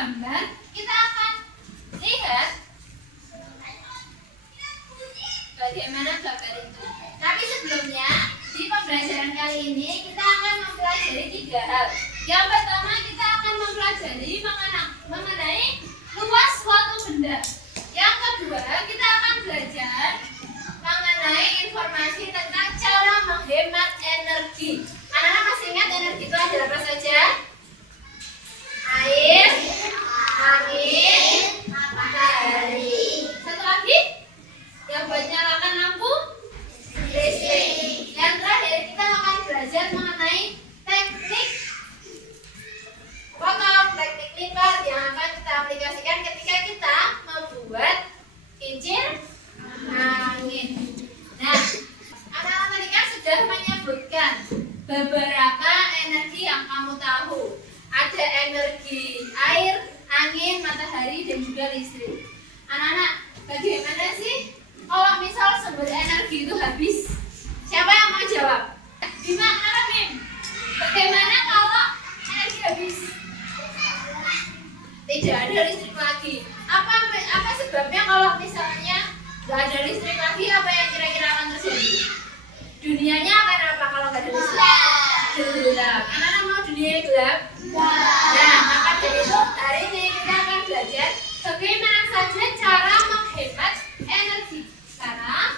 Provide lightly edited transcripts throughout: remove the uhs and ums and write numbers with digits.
gambar, kita akan lihat bagaimana gambar itu. Tapi sebelumnya, di pembelajaran kali ini kita akan mempelajari 3 hal. Yang pertama, kita akan mempelajari mengenai luas suatu benda. Yang kedua, kita akan belajar mengenai informasi tentang cara menghemat energi. Anak-anak masih ingat energi itu adalah apa saja? Air, angin, matahari. Satu lagi yang buat nyalakan lampu, listrik. Yang terakhir kita akan belajar mengenai teknik potong, teknik lipat yang akan kita aplikasikan ketika kita membuat kincir angin. Nah, anak-anak tadi kan sudah menyebutkan beberapa energi yang kamu tahu. Ada energi air, angin, matahari, dan juga listrik. Anak-anak, bagaimana sih kalau misal sumber energi itu habis? Siapa yang mau jawab? Bima, kenapa Bim? Bagaimana kalau energi habis? Tidak ada listrik lagi. Apa sebabnya kalau misalnya nggak ada listrik lagi? Apa yang kira-kira akan terjadi? Dunianya akan apa kalau nggak ada listrik? Gelap. Anak-anak mau dunia gelap? Nah, maka dari itu hari ini kita akan belajar bagaimana saja cara menghemat energi. Sekarang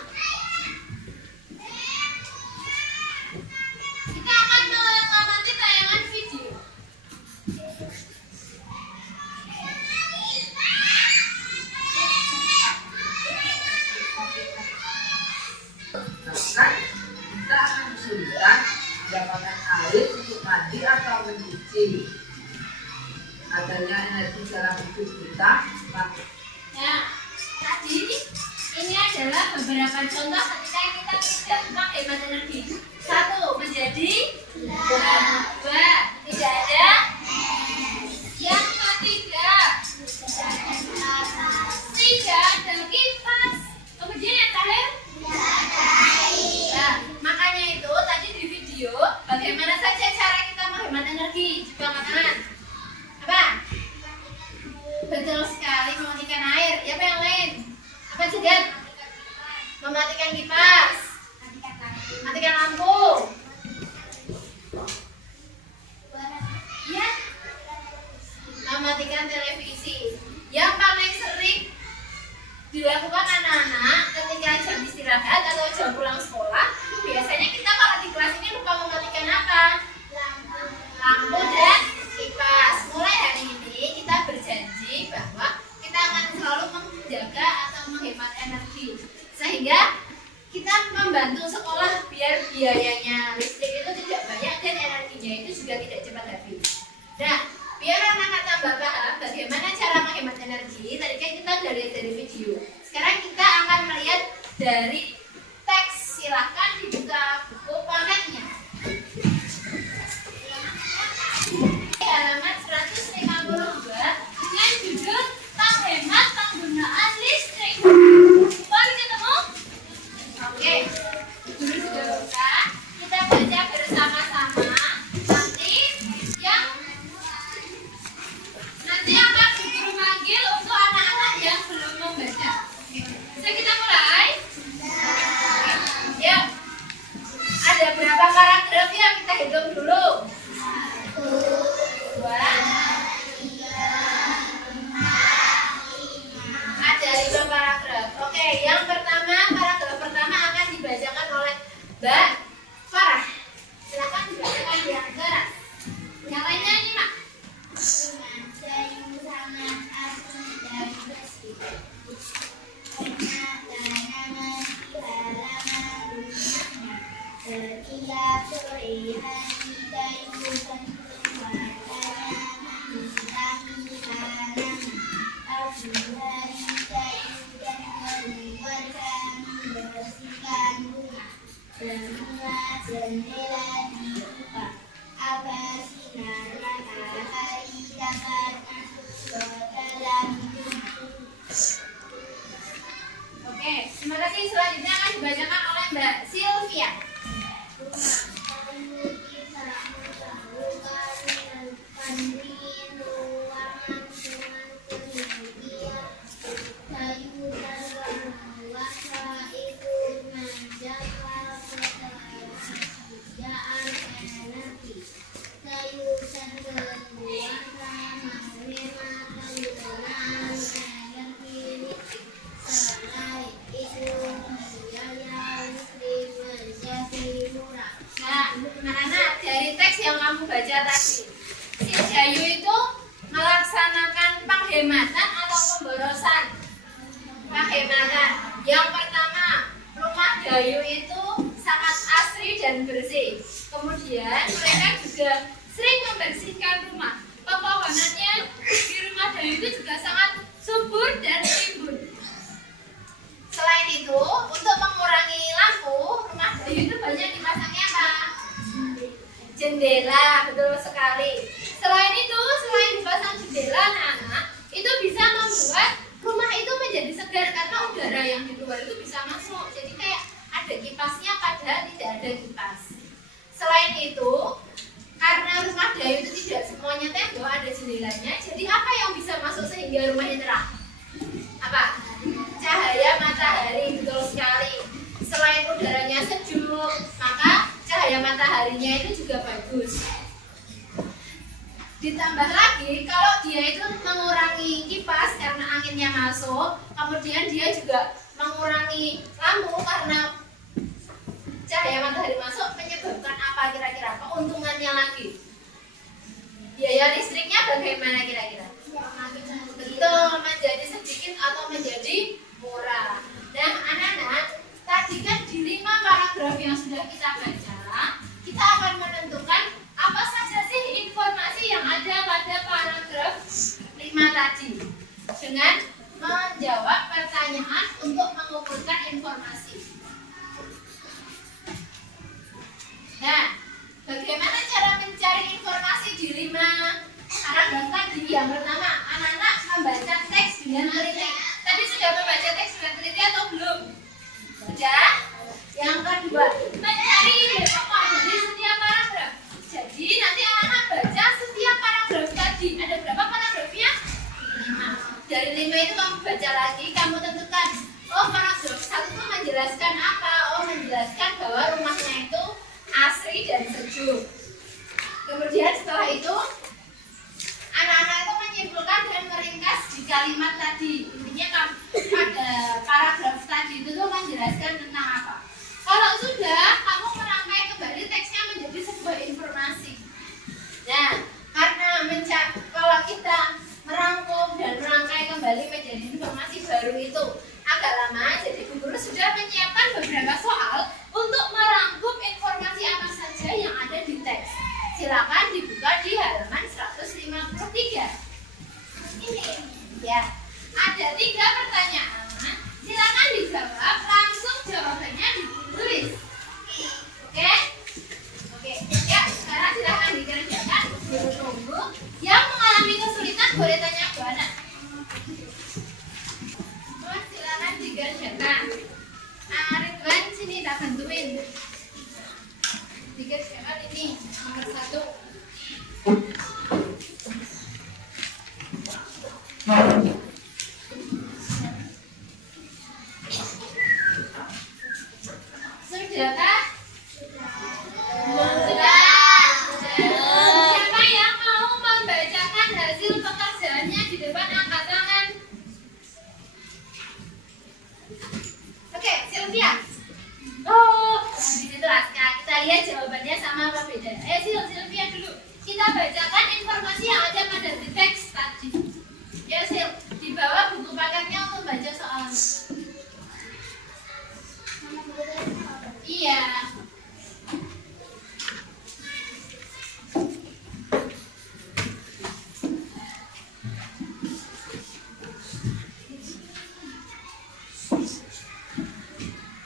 kita akan mengamati tayangan video. Kan kita akan kesulitan mendapatkan air untuk mandi atau mencuci. Adanya energi dalam hidup kita. Nah, tadi ini adalah beberapa contoh ketika kita tidak menghemat energi. 1, menjadi 2, tidak ada. Yang ketiga, tidak ada kipas. Kemudian yang terakhir, nah, makanya itu tadi di video bagaimana saja cara kita menghemat energi. Coba makanan apa? Betul sekali, mematikan air. Apa yang lain? Apa juga? Mematikan kipas, matikan lampu. Ya, mematikan televisi. Yang paling sering dilakukan anak-anak ketika jam istirahat atau jam pulang sekolah, biasanya kita kalau di kelas ini lupa mematikan apa? Lampu dan kipas. Mulai hari ini kita berjanji bahwa kita akan selalu menjaga atau menghemat energi, sehingga kita membantu sekolah biar biayanya listrik itu tidak banyak dan energinya itu juga tidak cepat habis. Nah, biar anak-anak tambah paham bagaimana cara menghemat energi, tadi kan kita sudah lihat dari video. Sekarang kita akan melihat dari teks. Silahkan dibuka buku pametnya. Halaman 152 dengan judul Menghemat Penggunaan Listrik. Mari ketemu? Oke, dulu sudah buka. Kita baca bersama-sama. Nanti akan guru manggil untuk anak-anak yang belum membaca. Bisa kita mulai? Yuk. Ada berapa paragraf yang kita hitung dulu? 1, 2, 3, 4. Ada 5 paragraf. Oke, yang pertama, paragraf pertama akan dibacakan oleh Mbak Farah. Silakan dibacakan yang keras. Yang lainnya nyimak. Sayur sangat asli dan bersih. Tanaman di halaman rumahnya. Setiap sore hari sayuran semuanya mendatangi halaman. Pagi hari sayuran mengeluarkan membersihkan rumah. Semua jendela dibuka. Apa sinar matahari dapat masuk ke dalam tubuh. Oke, terima kasih. Selanjutnya akan dibacakan oleh Mbak Sylvia. Kita mendahulukan pandai ruangan penghematan atau pemborosan? Penghematan. Yang pertama, rumah Dayu itu sangat asri dan bersih. Kemudian mereka juga sering membersihkan rumah. Pepohonannya di rumah Dayu itu juga sangat subur dan rimbun. Selain itu, untuk mengurangi lampu, rumah Dayu itu banyak dipasangnya apa? Jendela, betul sekali. Selain itu, selain dipasang jendela, anak-anak, itu bisa membuat rumah itu menjadi segar karena udara yang di luar itu bisa masuk. Jadi kayak ada kipasnya padahal tidak ada kipas. Selain itu, karena rumah Dayu itu tidak semuanya tembok, ada jendelanya. Jadi apa yang bisa masuk sehingga rumahnya terang? Apa? Cahaya matahari, betul sekali. Selain udaranya sejuk, maka cahaya mataharinya itu juga bagus. Ditambah lagi, kalau dia itu mengurangi kipas karena anginnya masuk, kemudian dia juga mengurangi lampu karena cahaya matahari masuk, menyebabkan apa kira-kira? Keuntungannya lagi. Biaya listriknya bagaimana kira-kira? Betul, menjadi sedikit atau menjadi murah. Nah, anak-anak, tadi kan di 5 paragraf yang sudah kita baca, kita akan menentukan apa saja sih informasi yang ada pada paragraf 5 tadi dengan menjawab pertanyaan untuk mengumpulkan informasi. Nah, bagaimana cara mencari informasi di 5 paragraf tadi? Yang pertama, anak-anak membaca teks dengan teliti. Tadi sudah membaca teks dengan teliti atau belum? Sudah. Yang kedua, mencari ide pokok dari setiap paragraf. Jadi nanti anak-anak baca setiap paragraf tadi. Ada berapa paragrafnya? 5. Dari 5 itu kamu baca lagi, kamu tentukan. Oh, paragraf 1 itu menjelaskan apa? Oh, menjelaskan bahwa rumahnya itu asri dan sejuk. Kemudian setelah itu, anak-anak itu menyimpulkan dan meringkas di kalimat tadi. Intinya pada paragraf tadi itu tuh menjelaskan tentang apa. Kalau sudah, kamu merangkai kembali teksnya menjadi sebuah informasi. Nah, karena kalau kita merangkum dan merangkai kembali menjadi informasi baru itu agak lama, jadi Bu Guru sudah menyiapkan beberapa soal untuk merangkum informasi apa saja yang ada di teks. Silakan dibuka di halaman 153. Ini ya, ada 3 pertanyaan. Silakan dijawab, langsung jawabannya ditulis. Oke? Oke. Ya, sekarang silakan dikerjakan. Guru tunggu. Yang mengalami kesulitan boleh tanya ke anak. Oh, silakan dikerjakan. Ridwan sini tak bantuin. Dikerjakan ini nomor 1. Sudah kah? Sudah. Siapa yang mau membacakan hasil pekerjaannya di depan angkat tangan? Oke, Sylvia. Oh, di situ Aska. Kita lihat jawabannya sama apa beda. Sylvia dulu. Kita bacakan informasi yang ada pada di teks tadi. Ya, Sil. Di bawah buku paketnya untuk baca soal. Iya.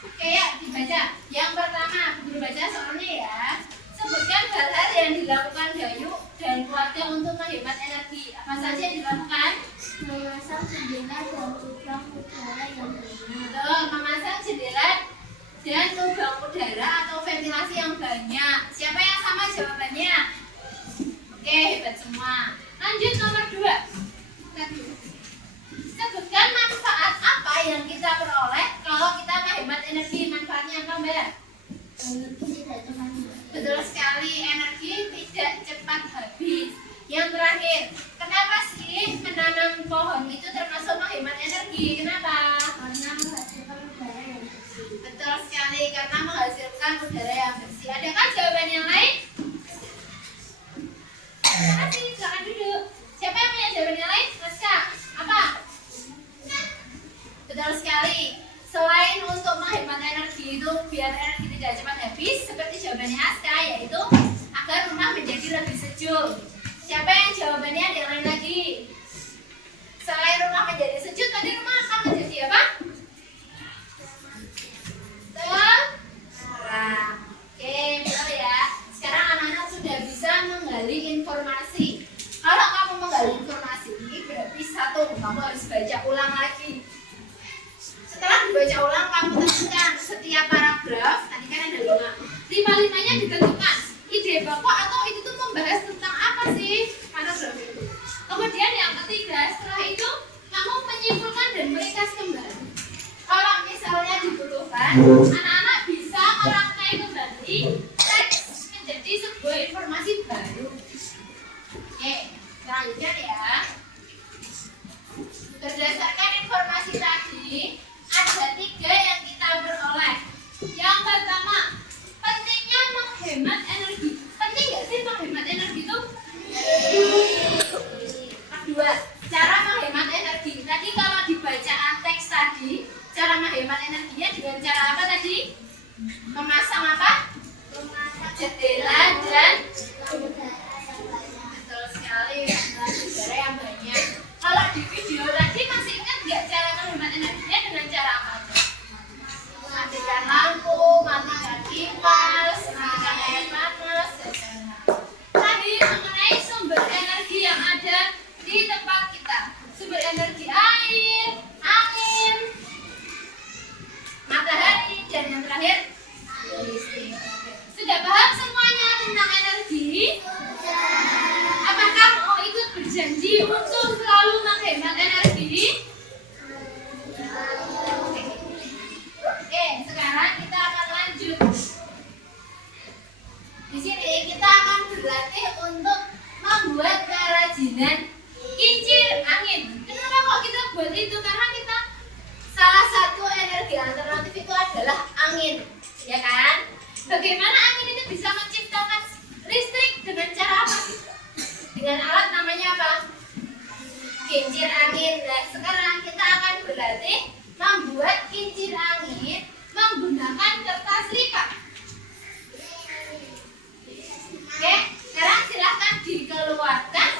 Oke ya, dibaca. Yang pertama, guru baca soalnya ya. Sebutkan hal-hal yang dilakukan Dayu dan keluarga untuk menghemat energi. Apa saja yang dilakukan? Memasang jendela dan lubang udara yang banyak. Betul, memasang jendela dan lubang udara atau ventilasi yang banyak. Siapa yang sama jawabannya? Oke, hebat semua. Lanjut nomor 2. Sebutkan manfaat apa yang kita peroleh kalau kita menghemat energi. Manfaatnya apa, Mbak? Tidak cepat. Betul sekali, energi tidak cepat habis. Yang terakhir, kenapa sih menanam pohon itu termasuk menghemat energi? Kenapa? Karena menghasilkan udara yang bersih. Betul sekali, karena menghasilkan udara yang bersih. Adakah jawaban yang lain? Terima kasih, silakan duduk. Siapa yang punya jawaban yang lain? Raska. kamu harus baca ulang lagi. Setelah dibaca ulang, kamu tentukan setiap paragraf. Tadi kan ada 5-5-nya ditentukan. Ide pokok atau itu tuh membahas tentang apa sih paragraf itu. Kemudian yang ketiga, setelah itu kamu menyimpulkan dan meringkas kembali. Kalau misalnya dibutuhkan, anak-anak bisa merangkai kembali teks menjadi sebuah informasi baru. Oke, selanjutnya ya. Berdasarkan informasi tadi, ada 3 yang kita peroleh. Yang pertama, pentingnya menghemat energi. Penting nggak sih menghemat energi itu? Kedua, cara menghemat energi. Tadi kalau di bacaan teks tadi, cara menghemat energinya dengan cara apa tadi? Memasang apa? Jendela dan betul sekali, udara yang banyak. Kalau di video tadi masih ingat nggak cara menghemat energinya dengan cara apa? Matikan lampu, matikan kipas, matikan air panas, dan tadi mengenai sumber energi yang ada di tempat kita. Sumber energi air, angin, matahari, dan yang terakhir listrik. Sudah paham semuanya tentang energi? Apakah mau ikut berjanji untuk selalu menghemat energi? Oke, sekarang kita akan lanjut. Di sini kita akan berlatih untuk membuat kerajinan kincir angin. Kenapa kok kita buat itu? Karena kita salah satu energi alternatif itu adalah angin, ya kan? Bagaimana angin itu bisa menciptakan listrik dengan cara apa? Dengan alat namanya apa? Kincir angin. Nah, sekarang kita akan berlatih membuat kincir angin menggunakan kertas lipat. Oke, sekarang silahkan dikeluarkan.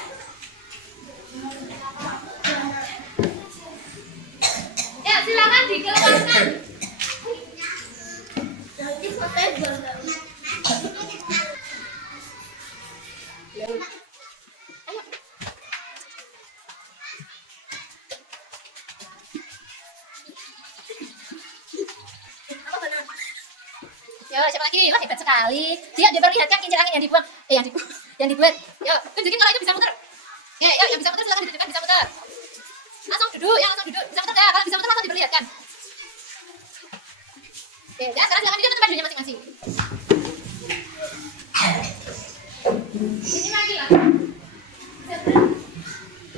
Ya, silakan dikeluarkan. Nanti fotonya boleh nggak? Yo, siapa lagi? Wah, hebat sekali. Dia diperlihatkan kincir angin yang dibuang. Yang dibuat. Yo, tunjukin kalau itu bisa muter. Ya, yang bisa muter silakan ditunjukkan bisa muter. Langsung duduk, yang langsung duduk. Bisa muter ya, kalau bisa muter langsung diperlihatkan. Oke, ya sekarang silakan duduk tempat duduknya masing-masing. Ini lagi lah.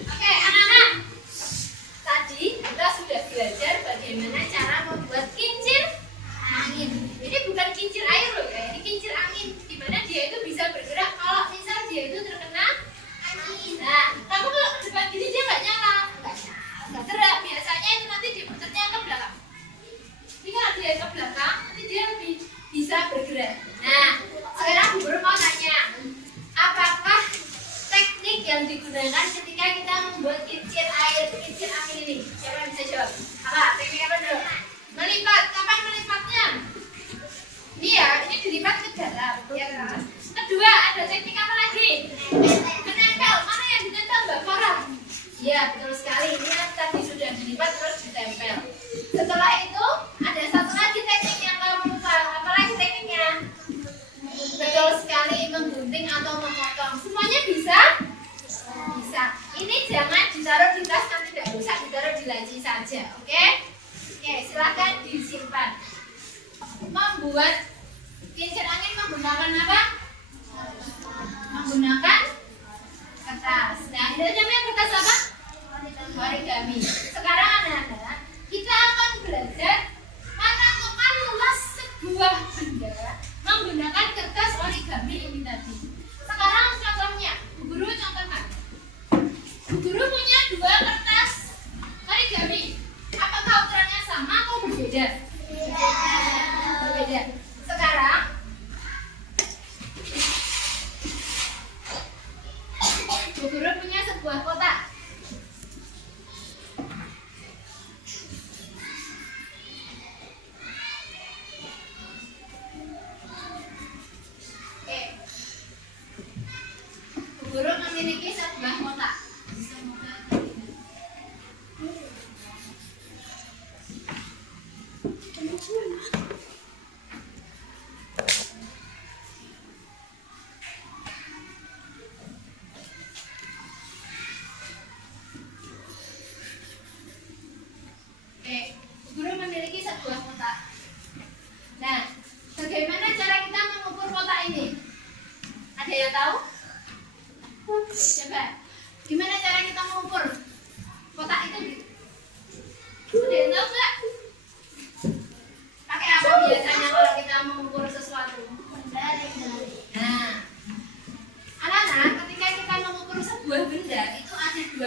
Oke, anak-anak. Tadi kita sudah belajar bagaimana cara membuat kincir angin. Ini bukan kincir air loh ya, ini kincir angin. Dimana dia itu bisa bergerak kalau misal dia itu terkena angin. Nah, kamu kalau ke depan gini dia nggak nyala, nggak gerak. Biasanya itu nanti diputarnya ke belakang. Ini kalau dia ke belakang, nanti dia lebih bisa bergerak. Nah, sekarang Bu Guru mau tanya, apakah teknik yang digunakan ketika kita membuat kincir air, kincir angin ini? Siapa yang bisa jawab? Apa? Teknik apa dulu? Melipat. Kapan melipatnya? Ini ya, ini dilipat ke dalam, ya kan? Kedua, ada teknik apa lagi? Menempel. Mana yang ditempel, Mbak Farah? Iya, betul sekali. Ini yang tadi sudah dilipat terus ditempel. Setelah itu, ada satu lagi teknik yang kamu lupa. Apa lagi tekniknya? Betul sekali, menggunting atau memotong. Semuanya bisa? Bisa. Ini jangan ditaruh di tas, nanti tidak rusak, ditaruh di laci saja, oke? Oke, silakan disimpan. Membuat kincir angin menggunakan apa? Menggunakan kertas. Nah, ini namanya kertas apa? Origami. Sekarang anak-anak, kita akan belajar menentukan luas sebuah benda menggunakan kertas origami ini tadi. Sekarang contohnya, Bu Guru contohkan. Bu Guru punya 2 kertas origami. Apakah ukurannya sama atau berbeda? Berbeda. Sekarang Bu Guru punya sebuah kotak. Oke. Bu Guru memiliki sebuah kotak.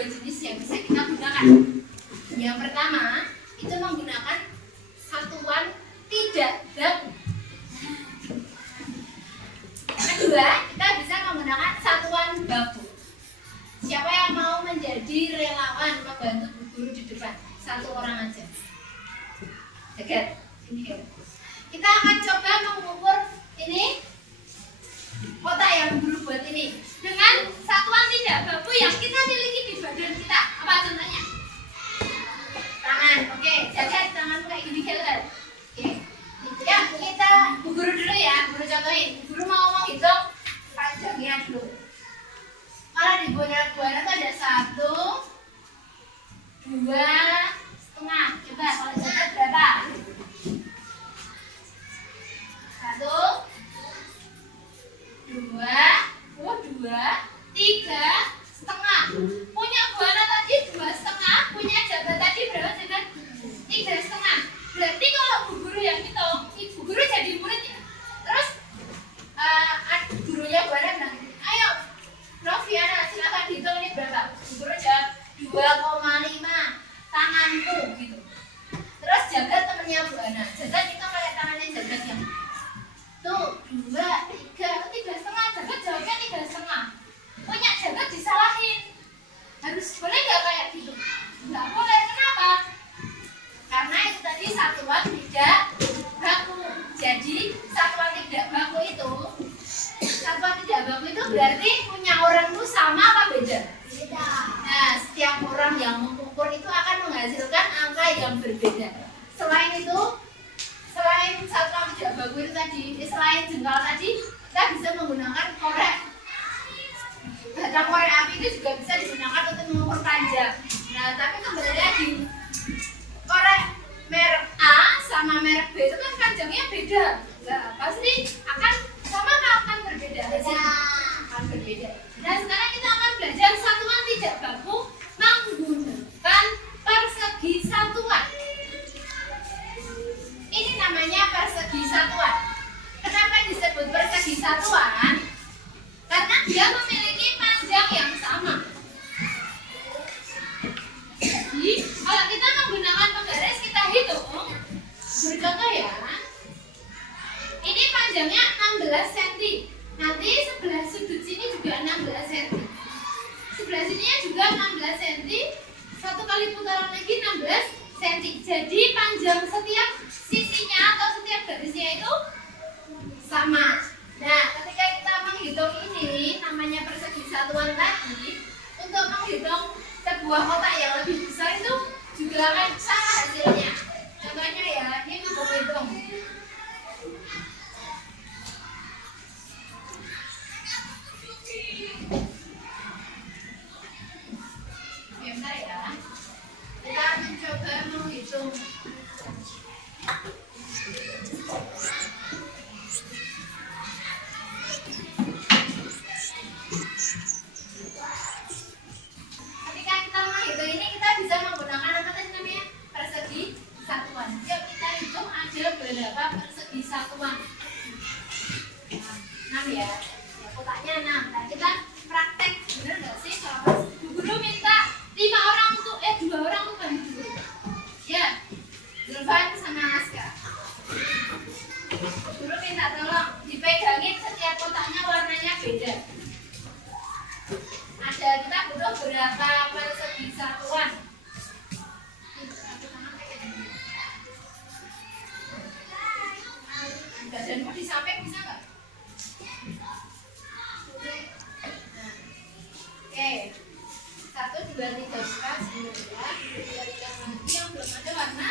jenis yang bisa kita gunakan. Yang pertama, itu menggunakan satuan tidak baku. Kedua, kita bisa menggunakan satuan baku. Siapa yang mau menjadi relawan membantu Bu Guru di depan? Satu orang aja. Dekat. Ini. Kita akan coba mengukur ini kotak yang Bu Guru buat ini dengan satuan tidak baku yang kita miliki di badan kita. Apa contohnya? Tangan. Oke, jagat tanganmu kayak gini jagat. Oke. Ya, kita Bu Guru dulu ya. Bu Guru contohin. Bu Guru mau menghitung panjangnya dulu. Kalau di buana itu ada 1, 2, setengah. Coba kalau jagat berapa? 1, 2, 3, setengah. Punya buana tadi 2,5, punya jagat tadi berapa jagat? 3,5. Berarti kalau Bu Guru yang hitung, Bu Guru jadi murid ya. Terus gurunya buana bilang, ayo Noviana silakan dihitung ini berapa? Bu Guru jawab 2,5 tanganku gitu. Terus jagat temennya buana, jagat kita pakai tangannya jagat yang tuh 2, 3, 3,5. Jagat jawabnya 3,5. Punya jagat disalahin. Harus boleh nggak kayak gitu? Nggak boleh. Kenapa? Karena itu tadi satuan tidak baku. Jadi satuan tidak baku itu berarti punya orang itu sama apa beda? Beda. Nah, setiap orang yang mengukur itu akan menghasilkan angka yang berbeda. Selain itu, selain satuan tidak baku itu tadi, selain jengkal tadi, kita bisa menggunakan korek. Batang korek api itu juga bisa digunakan untuk mengukur panjang. Nah, tapi kembali lagi, korek merek A sama merek B itu kan panjangnya beda. Nah, pasti akan sama akan berbeda. Akan berbeda. Nah, sekarang kita akan belajar satuan tidak baku menggunakan persegi satuan. Ini namanya persegi satuan. Kenapa disebut persegi satuan? Karena dia memiliki panjang yang sama. Jadi, kalau kita menggunakan penggaris, kita hitung. Bercontoh ya. Ini panjangnya 16 cm. Nanti sebelah sudut sini juga 16 cm. Sebelah sininya juga 16 cm. Satu kali putaran lagi 16 cm. Jadi panjang setiap sisinya atau setiap garisnya itu sama. Nah, ketika kita menghitung ini, namanya persegi satuan tadi, untuk menghitung sebuah kotak yang lebih besar itu juga akan sama hasilnya. Contohnya ya, ini hitung. Bentar ya. Kita mencoba menghitung. Ketika kita menghitung ini, kita bisa menggunakan apa tadi namanya? Persegi satuan. Yuk kita hitung ada berapa persegi satuan. 6 ya. Kotaknya 6. Nah, kita praktek. Bener nggak sih kalau Bu Guru minta 2 orang untuk bantu. Ya, Zulfan sama Aska. Bu Guru minta tolong dipegangin setiap kotaknya warnanya beda. Ada kita butuh berapa persegi satuan? Badanmu di samping bisa nggak? Oke, 1, 2, 3, 4, 9, 2, 3 lagi yang belum ada warna.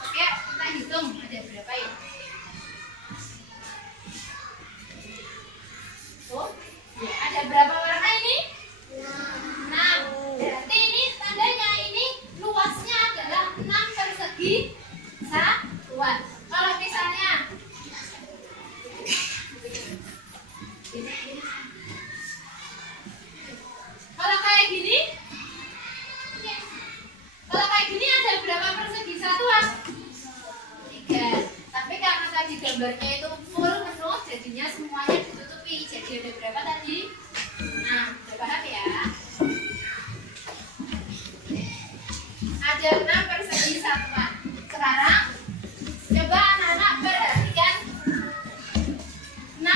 Oke, kita hitung ada berapa ya? Tuh, ya, ada berapa warna ini? 6. Berarti ini tandanya ini luasnya adalah 6 persegi satuan. Kalau misalnya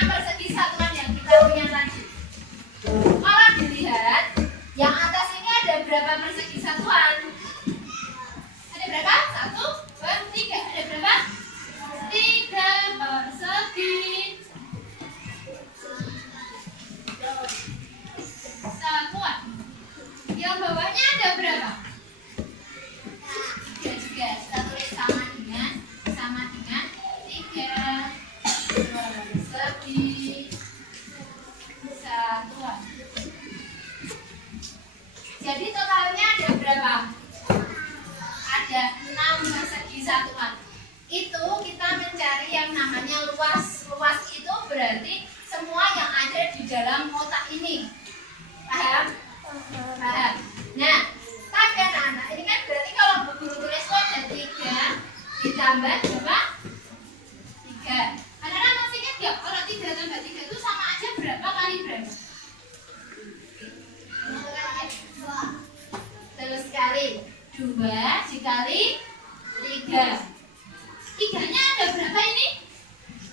persegi satuan yang kita punya tadi. Kalau dilihat, yang atas ini ada berapa persegi satuan? Ada berapa? 1, 2, 3. Ada berapa? 3 persegi satuan. Yang bawahnya ada berapa? 3 juga. Kita tulis sama dengan 3 persegi satuan. Jadi totalnya ada berapa? Ada 6 persegi satuan. Itu kita mencari yang namanya luas. Luas itu berarti semua yang ada di dalam kotak ini. Paham? Paham. Nah, tapi anak-anak, ini kan berarti kalau guru tulis itu ada 3 ditambah berapa? 3. Anak-anak masih ingat nggak kalau 3 tambah 3 itu sama aja berapa kali berapa? Terus sekali 2 dikali 3. 3-nya ada berapa ini?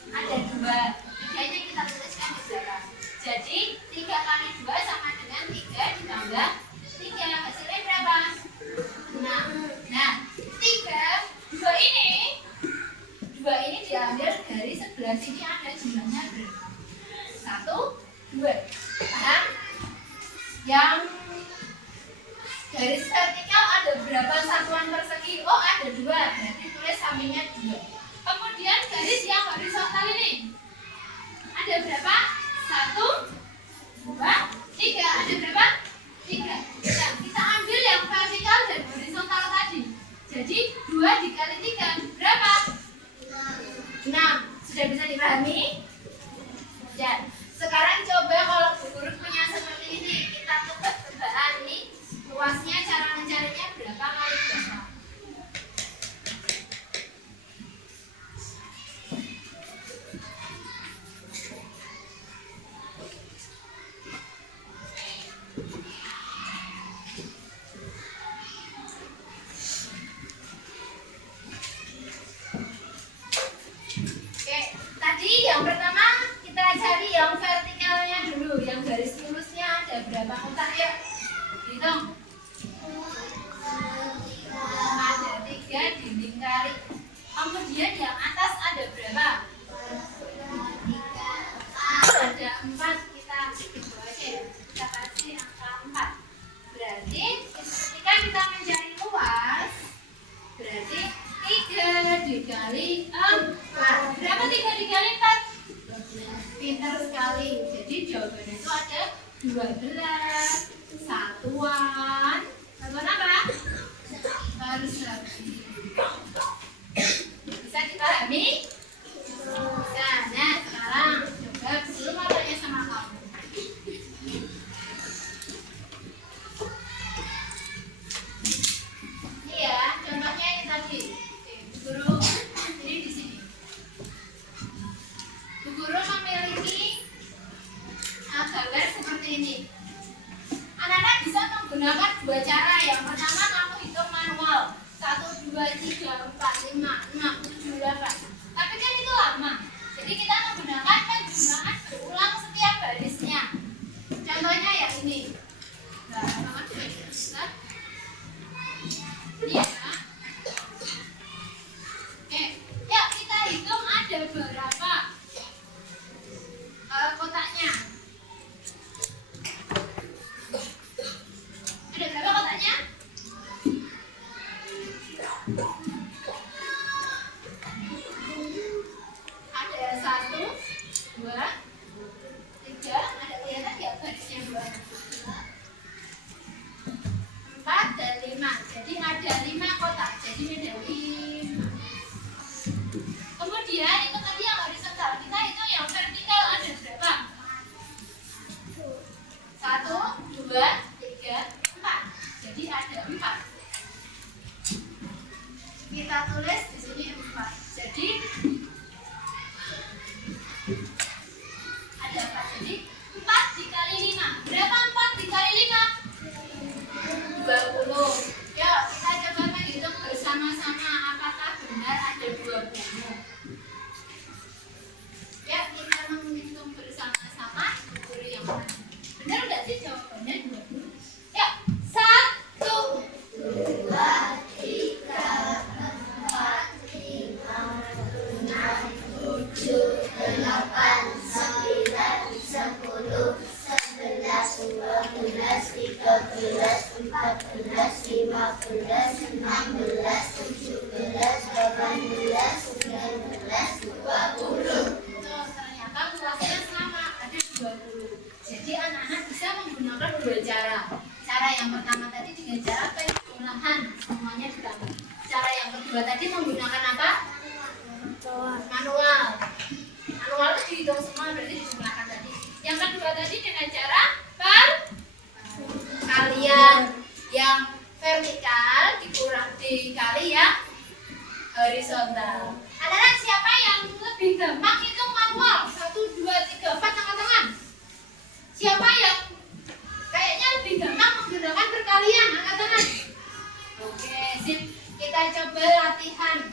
Ada 2. 3-nya kita tuliskan di belakang. Jadi 3 kali 2 sama dengan 3 ditambah 3. Hasilnya berapa? 6. Nah, 2 ini diambil dari sebelah sini ada jumlahnya berapa? 1, 2. Paham? Yang garis vertikal ada berapa satuan persegi? Oh, ada 2. Berarti tulis sampingnya 2. Kemudian garis yang horizontal ini ada berapa? 1, 2, 3. Ada berapa? 3. Nah, kita ambil yang vertikal dan horizontal tadi. Jadi 2 dikali 3 berapa? 6. Sudah bisa dipahami? Ya. Sekarang coba kalau Bu Guru punya seperti ini, kita tebak-tebakan nih luasnya, cara mencarinya berapa kali berapa? Oke, tadi yang pertama kita cari yang vertikalnya dulu, yang garis lurusnya ada berapa kotak ya? Hitung. Ada 3 dilingkari. Kemudian yang atas ada berapa? Ada 4. Kita hitung aja. Kita kasih angka 4. Berarti ketika kita mencari luas, berarti 3 dikali 4. Berapa 3 dikali 4? Pintar sekali. Jadi jawabannya itu ada 12 satuan. Satuan apa? Persegi. Bisa dipahami? Bisa. Nah, sekarang coba dulu mau tanya sama kamu. Ini ya, contohnya ini tadi. Bu Guru, ini di sini. Bu Guru memiliki gambar seperti ini. Anak-anak bisa menggunakan 2 cara. Yang pertama kamu hitung manual. 1, 2, 3, 4, 5, 6, 7, 8. Tapi kan itu lama. Jadi kita menggunakan penjumlahan berulang setiap barisnya. Contohnya ya ini. Nah, teman-teman bisa. Ini ya. Oke, yuk kita hitung ada berapa kotaknya. Ada berapa kotaknya? Ada 1, 2, 3. Ada kelihatan nggak barisnya 2? 4 dan 5. Jadi ada 5 kotak. Jadi ini ada 5. Kemudian itu tadi yang horizontal. Kita hitung yang vertikal ada berapa? 1, 2, 3, 4. Jadi ada 4. Kita tulis di sini 4. Jadi dihitung semua berarti dijumlahkan tadi. Yang kedua tadi dengan cara perkalian. Yang vertikal dikali yang horizontal. Anak-anak siapa yang lebih gampang hitung manual? 1, 2, 3, 4 angkat tangan. Siapa yang kayaknya lebih gampang menggunakan perkalian? Angkat tangan. Oke, sip. Kita coba latihan.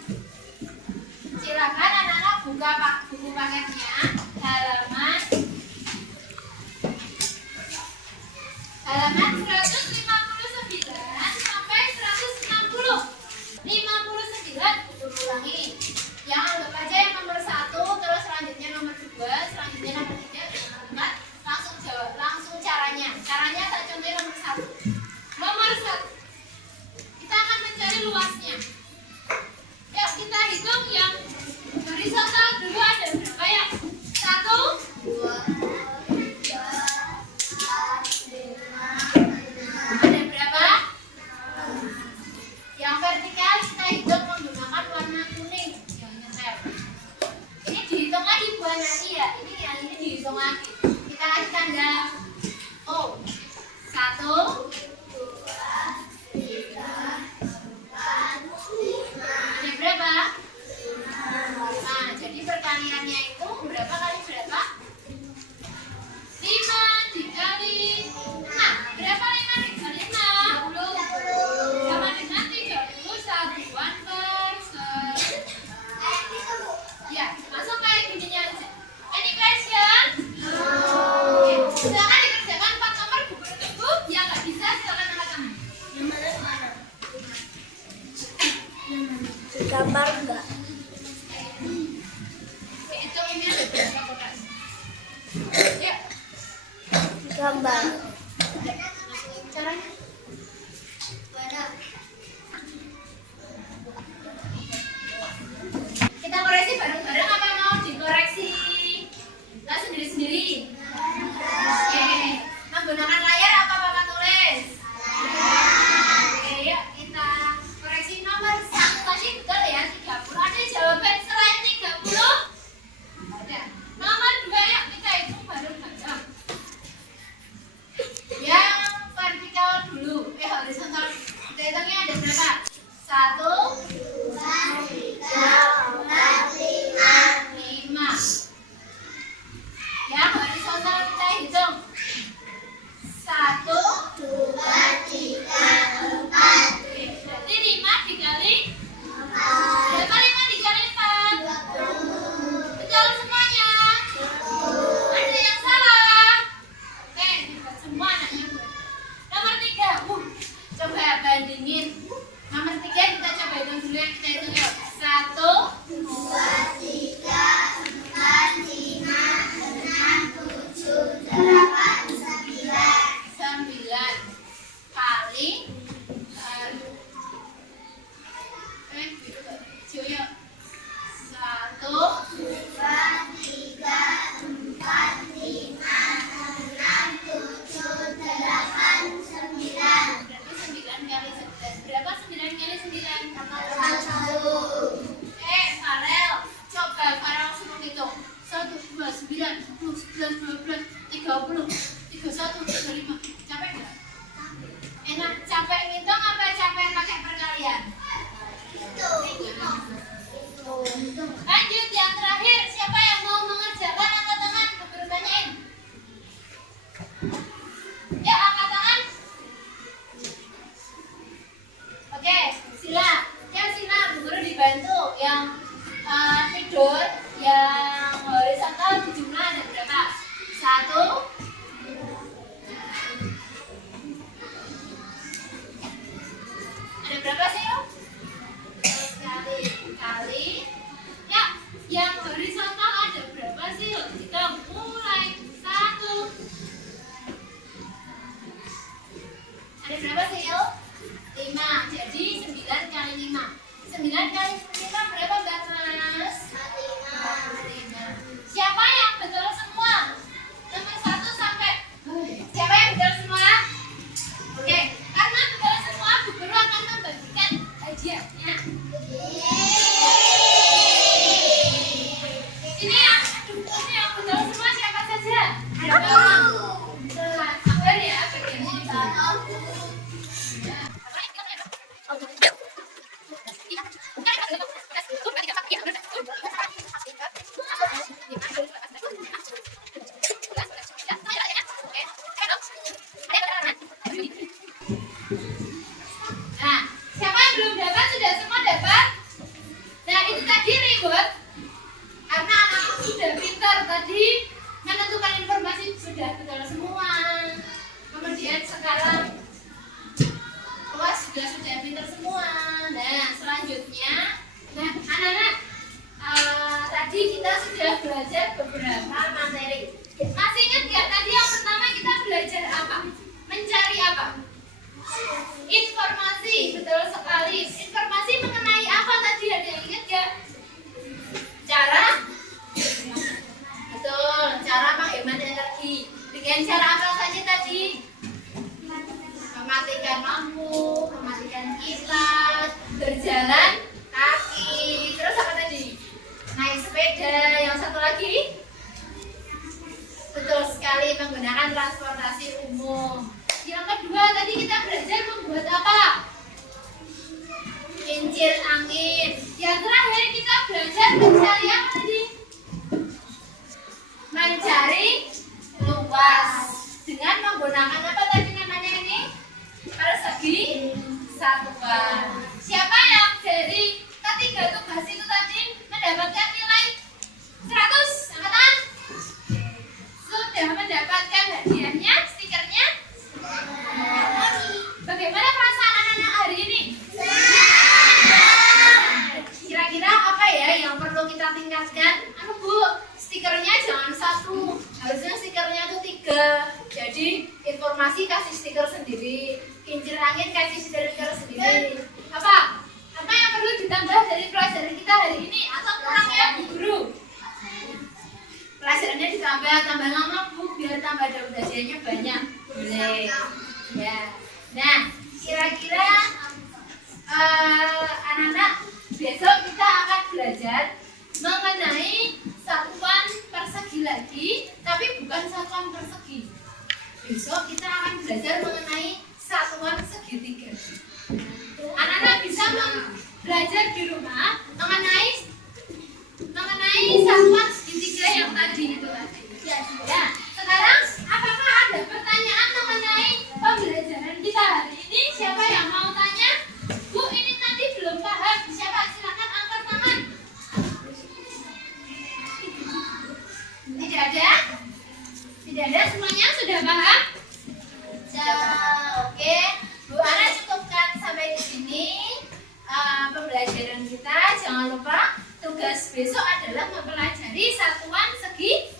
Silakan anak-anak buka buku paketnya halaman 159 sampai 160. 59 ulangi. Yang anggap aja yang nomor 1, terus selanjutnya nomor 2, selanjutnya nomor 3, nomor 4. Langsung jawab, langsung caranya. Caranya tak contohnya nomor 1. Nomor 1. Kita akan mencari luasnya. Yuk kita hitung yang horizontal dulu ada berapa ya? 1, 2, 3, 4, 5. Ada berapa? Yang vertikal kita hitung menggunakan warna kuning yang nyetel. Ini dihitung lagi buat nanti ya. Ini yang ini dihitung lagi. Kita kasih tanda O. 1, 2, 3, 4, 5. Ada berapa? 5. Nah, jadi perkaliannya itu berapa kali berapa? 5 dikali 6. Berapa 5 dikali 6? 20. Sama dengan 30 satuan per ya, langsung kayak gininya aja. Any question? Oke. Silakan dikerjakan 4 nomor buku tunggu. Yang nggak bisa silakan angkat tangan. Gambar enggak? Hitung ini ada berapa kotak? Yuk. Gambar. Caranya? Kita koreksi bareng-bareng apa mau dikoreksi? Nah, sendiri-sendiri. Oke. Menggunakan layar apa papan tulis? Oke, yuk kita koreksi nomor 1 tadi betul ya, 30. Ada jawaban selain 30? Ada. Nomor 2 yuk kita hitung bareng-bareng. Yang vertikal dulu, horizontal. Kita hitungnya ada berapa? 1, 2, 3, 4, 5. Yang horizontal kita hitung 1, 2, 3, 4. Berarti 5 dikali 4. Berapa 5 dikali 4? 20. Betul semuanya? Ada yang salah? Oke, hebat semua anaknya. Nomor 3, coba bandingin. Nomor 3 kita coba hitung dulu ya, kita hitung yuk. 1, 2, 3, 4, 5, 6, 7, 8, 9 kali hijau yuk. 1, 2, 3, 4, 5, 6, 7, 8, 9. Berarti 9 kali 11. Berapa 9 kali 9? 41. Farel, coba Farel langsung menghitung. 1, 2, 9, 10, 11, 12, 30, 31, 35. Capek nggak? Enak, capek ngitung apa capek pakai perkalian? Lanjut yang terakhir, siapa yang mau mengerjakan angkat tangan? Keburu tanyain. Ya, angkat tangan. Oke, sila. Yang sila, Bu Guru dibantu. Yang tidur, yang horizontal dijumlah ada berapa? 1. Ada berapa sih, yuk? Kali. Ya, yang horizontal ada berapa sih, yuk? Kita mulai. 1. Ada berapa sih, yuk? 5. Jadi 9 kali 5. 9 kali 9 berapa, Mbak Mas? 5. Siapa yang betul semua? Nomor 1 Dengan cara apa saja tadi? Mematikan lampu, mematikan kipas, berjalan kaki. Terus apa tadi? Naik sepeda. Yang satu lagi? Betul sekali, menggunakan transportasi umum. Yang kedua tadi kita belajar membuat apa? Kincir angin. Yang terakhir kita belajar mencari apa tadi? Mencari luas dengan menggunakan apa tadi namanya ini? Persegi satuan. Siapa yang dari ketiga tugas itu tadi mendapatkan nilai 100? Angkat tangan. Sudah mendapatkan hadiahnya, stikernya? Bagaimana perasaan anak-anak hari ini? Kira-kira apa ya yang perlu kita tingkatkan? Bu, stikernya jangan 1, harusnya stikernya itu 3. Jadi informasi kasih stiker sendiri, kincir angin kasih stiker sendiri. Apa yang perlu ditambah dari pelajaran kita hari ini atau kurangnya Bu Guru? Pelajarannya tambah lama Bu, biar tambah dapat hadiahnya banyak. Boleh. Ya. Nah, kira-kira anak-anak besok kita akan belajar mengenai satuan persegi lagi, tapi bukan satuan persegi. Besok kita akan belajar mengenai satuan segitiga. Anak-anak bisa belajar di rumah mengenai satuan segitiga yang tadi itu tadi. Ya. Sekarang apakah ada pertanyaan mengenai pembelajaran kita hari ini? Siapa yang mau tanya? Bu, ini tadi belum paham. Siapa? Silakan angkat tangan. Tidak ada? Tidak ada, semuanya sudah paham? Oke. Bu Ana cukupkan sampai di sini pembelajaran kita. Jangan lupa tugas besok adalah mempelajari satuan segitiga.